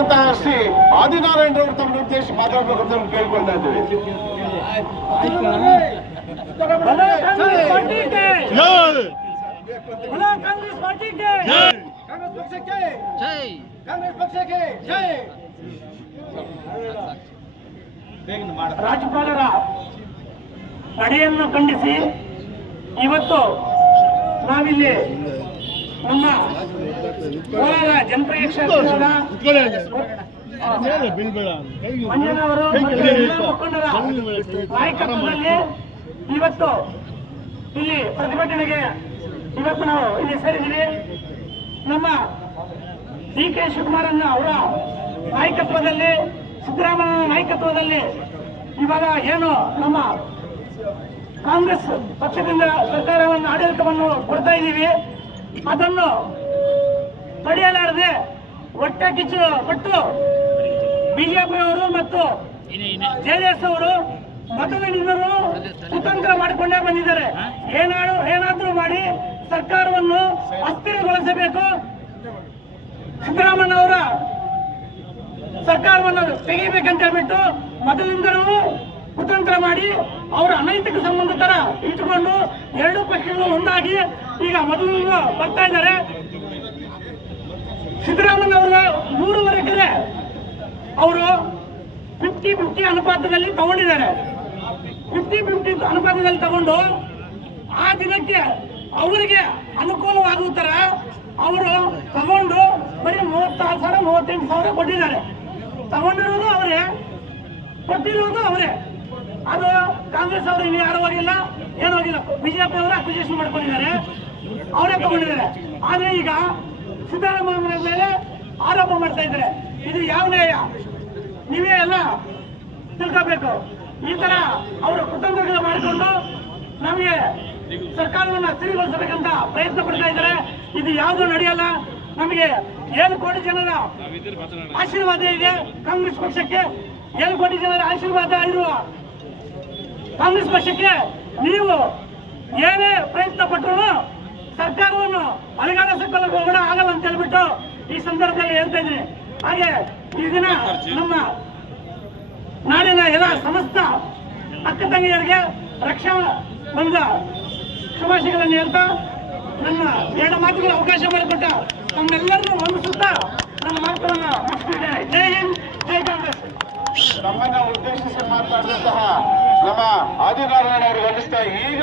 ಆಗಿರ್ತಕ್ಕಂತಹ ಶ್ರೀ ಆದಿನಾರಾಯಣರವರು ತಮ್ಮನ್ನು ಉದ್ದೇಶಿಸಿ ಮಾತಾಡಬೇಕು ಕಾಂಗ್ರೆಸ್ ಕೇಳ್ಕೊಳ್ತಾ ಇದ್ದೀವಿ. ರಾಜ್ಯಪಾಲರ ನಡೆಯನ್ನು ಖಂಡಿಸಿ ಇವತ್ತು ನಾವಿಲ್ಲಿ ನಮ್ಮ ಕೋಲಾರ ಜನಪ್ರಿಯ ಕ್ಷೇತ್ರದ ಮಂಜನವರು ಮುಖಂಡರ ನಾಯಕತ್ವದಲ್ಲಿ ಇವತ್ತು ಇಲ್ಲಿ ಪ್ರತಿಭಟನೆಗೆ ಇವತ್ತು ನಾವು ಇಲ್ಲಿ ಸೇರಿದ್ದೀವಿ. ನಮ್ಮ ಡಿ ಕೆ ಶಿವಕುಮಾರನ್ನ ಅವರ ನಾಯಕತ್ವದಲ್ಲಿ, ಸಿದ್ದರಾಮಯ್ಯ ನಾಯಕತ್ವದಲ್ಲಿ ಇವಾಗ ಏನು ನಮ್ಮ ಕಾಂಗ್ರೆಸ್ ಪಕ್ಷದಿಂದ ಸರ್ಕಾರವನ್ನು ಆಡಳಿತವನ್ನು ಕೊಡ್ತಾ ಇದ್ದೀವಿ. ಅದನ್ನು ತಡೆಯಲಾರದೆ ಹೊಟ್ಟೆ ಕಿಚ್ಚು ಪಟ್ಟು ಬಿಜೆಪಿ ಅವರು ಮತ್ತು ಎಸ್ ಅವರು ಮತದಾರರು ಕುತಂತ್ರ ಮಾಡಿಕೊಂಡೇ ಬಂದಿದ್ದಾರೆ. ಏನಾದ್ರು ಏನಾದ್ರೂ ಮಾಡಿ ಸರ್ಕಾರವನ್ನು ಅಸ್ಥಿರಗೊಳಿಸಬೇಕು. ಸಿದ್ದರಾಮಯ್ಯ ಅವರ ಸರ್ಕಾರವನ್ನು ತೆಗಿಬೇಕಂತ ಹೇಳ್ಬಿಟ್ಟು ಮೊದಲಿಂದಲೂ ಕುತಂತ್ರ ಮಾಡಿ ಅವರ ಅನೈತಿಕ ಸಂಬಂಧ ತರ ಇಟ್ಟುಕೊಂಡು ಎರಡು ಪಕ್ಷಗಳು ಒಂದಾಗಿ ಈಗ ಮೊದಲು ಬರ್ತಾ ಇದ್ದಾರೆ. ಸಿದ್ದರಾಮಯ್ಯ ಅವರ ಮೂರುವರೆ ಎಕರೆ ಅವರು ಫಿಫ್ಟಿ ಫಿಫ್ಟಿ ಅನುಪಾತದಲ್ಲಿ ತಗೊಂಡಿದ್ದಾರೆ. ಫಿಫ್ಟಿ ಫಿಫ್ಟಿ ಅನುಪಾತದಲ್ಲಿ ತಗೊಂಡು ಆ ದಿನಕ್ಕೆ ಅವರಿಗೆ ಅನುಕೂಲವಾಗುವ ತರ ಅವರು ತಗೊಂಡು ಬರೀ ಮೂವತ್ತಾರು ಸಾವಿರ, ಮೂವತ್ತೆಂಟು ಸಾವಿರ ಕೊಟ್ಟಿದ್ದಾರೆ. ತಗೊಂಡಿರೋದು ಅವರೇ, ಕೊಟ್ಟಿರೋದು ಅವರೇ. ಅದು ಕಾಂಗ್ರೆಸ್ ಅವರು ಇನ್ನು ಯಾರು ಹೋಗಿಲ್ಲ, ಏನು ಹೋಗಿಲ್ಲ. ಬಿಜೆಪಿ ಅವರು ಅಕ್ವಿಜೇಷನ್ ಮಾಡ್ಕೊಂಡಿದ್ದಾರೆ. ಅವರೇ ತಗೊಂಡಿದ್ದಾರೆ. ಆದ್ರೆ ಈಗ ಸಿದ್ದರಾಮಯ್ಯ ಮೇಲೆ ಆರೋಪ ಮಾಡ್ತಾ ಇದ್ದಾರೆ. ಇದು ಯಾವ ನ್ಯಾಯ? ನೀವೇ ಎಲ್ಲ ತಿಳ್ಕೋಬೇಕು. ಈ ತರ ಅವರು ಕುತಂತ್ರಗಳು ಮಾಡಿಕೊಂಡು ನಮಗೆ ಸರ್ಕಾರವನ್ನ ಸ್ಥಿರಗೊಳಿಸಬೇಕಂತ ಪ್ರಯತ್ನ ಪಡ್ತಾ ಇದ್ದಾರೆ. ಇದು ಯಾವುದು ನಡೆಯಲ್ಲ. ನಮಗೆ ಏಳು ಕೋಟಿ ಜನರ ಆಶೀರ್ವಾದ ಇದೆ ಕಾಂಗ್ರೆಸ್ ಪಕ್ಷಕ್ಕೆ. ಏಳು ಕೋಟಿ ಜನರ ಆಶೀರ್ವಾದ ಇರುವ ಕಾಂಗ್ರೆಸ್ ಪಕ್ಷಕ್ಕೆ ನೀವು ಏನೇ ಪ್ರಯತ್ನ ಪಟ್ಟರು ಸರ್ಕಾರವನ್ನು ಅಲಗಾಡಿಸಿಕೊಳ್ಳಲು ಹೋಗೋಣ ಆಗಲ್ಲ ಅಂತ ಹೇಳ್ಬಿಟ್ಟು ಈ ಸಂದರ್ಭದಲ್ಲಿ ಹೇಳ್ತಾ ಇದ್ದೀನಿ. ಹಾಗೆ ಈ ದಿನ ನಮ್ಮ ನಾಡಿನ ಎಲ್ಲ ಸಮಸ್ತ ಅಕ್ಕ ತಂಗಿಯರಿಗೆ ರಕ್ಷಾ ಬಂದ ಶುಭಾಶಯಗಳನ್ನು ಹೇಳ್ತಾ ನನ್ನ ಎರಡು ಮಾತುಗಳ ಅವಕಾಶ ಮಾಡಿಕೊಟ್ಟ ನಮ್ಮೆಲ್ಲರನ್ನು ವಂದಿಸುತ್ತಾ ನನ್ನ ಮಾತುಗಳನ್ನು ಮುಗಿಸ್ತಿದ್ದೇನೆ. ಜೈ ಹಿಂದ್, ಜೈ ಕಾಂಗ್ರೆಸ್. ಉದ್ದೇಶಿಸಿ ಮಾತನಾಡಿದಂತಹ ನಮ್ಮ ಆದಿನಾರಾಯಣ ಅವರು ವಂದಿಸ್ತಾ ಈಗ